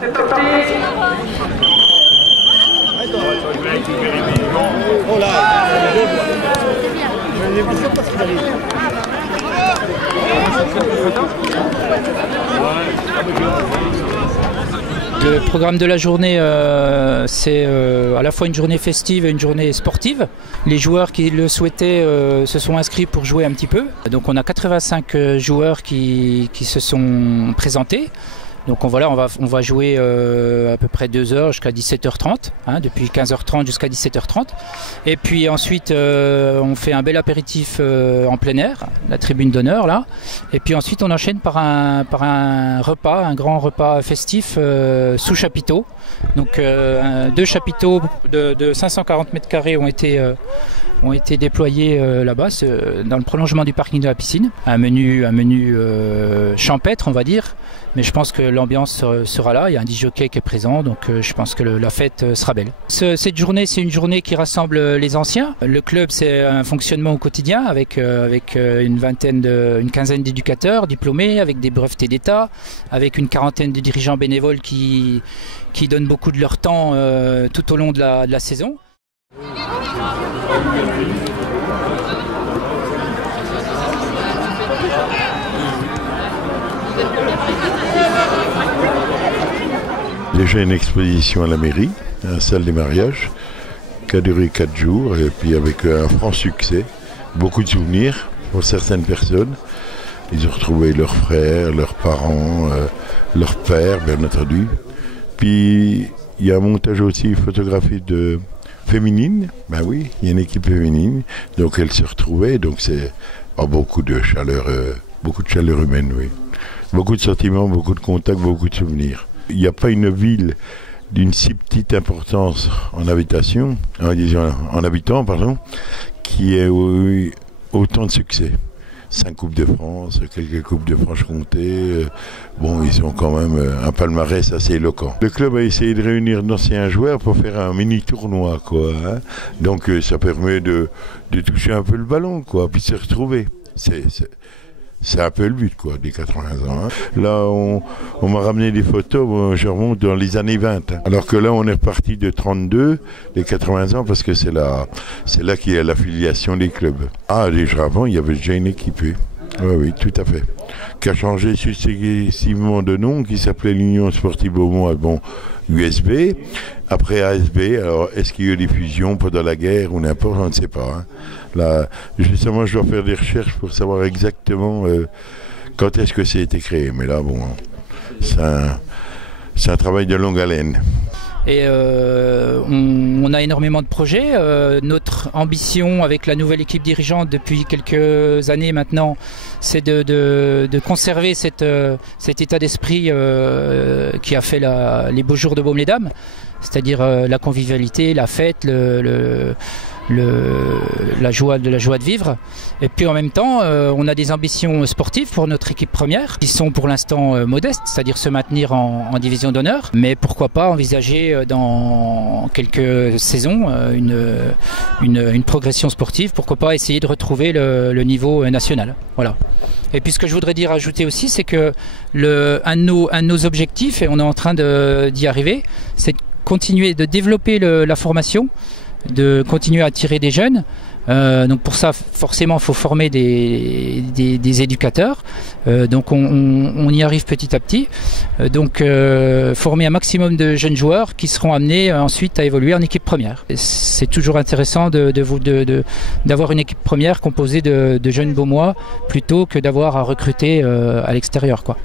C'est parti. Oh là, je n'ai pas sûr parce qu'il arrive. Le programme de la journée, c'est à la fois une journée festive et une journée sportive. Les joueurs qui le souhaitaient se sont inscrits pour jouer un petit peu. Donc on a 85 joueurs qui se sont présentés. Donc on va jouer à peu près 2 heures jusqu'à 17h30, depuis 15h30 jusqu'à 17h30. Et puis ensuite on fait un bel apéritif en plein air, la tribune d'honneur là. Et puis ensuite on enchaîne par un repas, un grand repas festif sous chapiteau. Donc 2 chapiteaux de 540 mètres carrés ont été déployés là-bas, dans le prolongement du parking de la piscine. Un menu champêtre, on va dire, mais je pense que l'ambiance sera là. Il y a un disjockey qui est présent, donc je pense que la fête sera belle. Cette journée, c'est une journée qui rassemble les anciens. Le club, c'est un fonctionnement au quotidien avec une quinzaine d'éducateurs diplômés, avec des brevetés d'État, avec une quarantaine de dirigeants bénévoles qui donnent beaucoup de leur temps tout au long de la saison. Déjà une exposition à la mairie, à la salle des mariages, qui a duré 4 jours, et puis avec un franc succès, beaucoup de souvenirs pour certaines personnes. Ils ont retrouvé leurs frères, leurs parents, leurs pères, bien entendu. Puis il y a un montage aussi photographique féminine, ben oui, il y a une équipe féminine, donc elle se retrouvait, donc c'est beaucoup de chaleur humaine, oui. Beaucoup de sentiments, beaucoup de contacts, beaucoup de souvenirs. Il n'y a pas une ville d'une si petite importance en habitants, qui ait eu autant de succès. 5 Coupes de France, quelques Coupes de Franche-Comté, ils ont quand même un palmarès assez éloquent. Le club a essayé de réunir d'anciens joueurs pour faire un mini-tournoi, quoi. Donc ça permet de toucher un peu le ballon, quoi, puis de se retrouver. C'est un peu le but, quoi, des 80 ans. Là, on m'a ramené des photos, je remonte dans les années 20. Alors que là, on est reparti de 32, les 80 ans, parce que c'est là qu'il y a l'affiliation des clubs. Ah, déjà avant, il y avait déjà une équipe. Oui, tout à fait. Qui a changé successivement de nom, qui s'appelait l'Union Sportive Beaumont, USB. Après ASB, alors est-ce qu'il y a eu des fusions pendant la guerre ou n'importe, on ne sait pas. Là, justement, je dois faire des recherches pour savoir exactement quand est-ce que ça a été créé. Mais là, c'est un travail de longue haleine. Et on a énormément de projets. Notre ambition avec la nouvelle équipe dirigeante depuis quelques années maintenant, c'est de conserver cet état d'esprit qui a fait les beaux jours de Baume-les-Dames, c'est-à-dire la convivialité, la fête, la joie de vivre. Et puis en même temps, on a des ambitions sportives pour notre équipe première, qui sont pour l'instant modestes, c'est-à-dire se maintenir en division d'honneur. Mais pourquoi pas envisager dans quelques saisons une progression sportive, pourquoi pas essayer de retrouver le niveau national. Voilà. Et puis ce que je voudrais ajouter aussi, c'est que un de nos objectifs, et on est en train d'y arriver, c'est de continuer de développer la formation, de continuer à attirer des jeunes. Donc pour ça, forcément, il faut former des éducateurs. Donc on y arrive petit à petit. Donc former un maximum de jeunes joueurs qui seront amenés ensuite à évoluer en équipe première. C'est toujours intéressant d'avoir une équipe première composée de jeunes Beaumois plutôt que d'avoir à recruter à l'extérieur, quoi.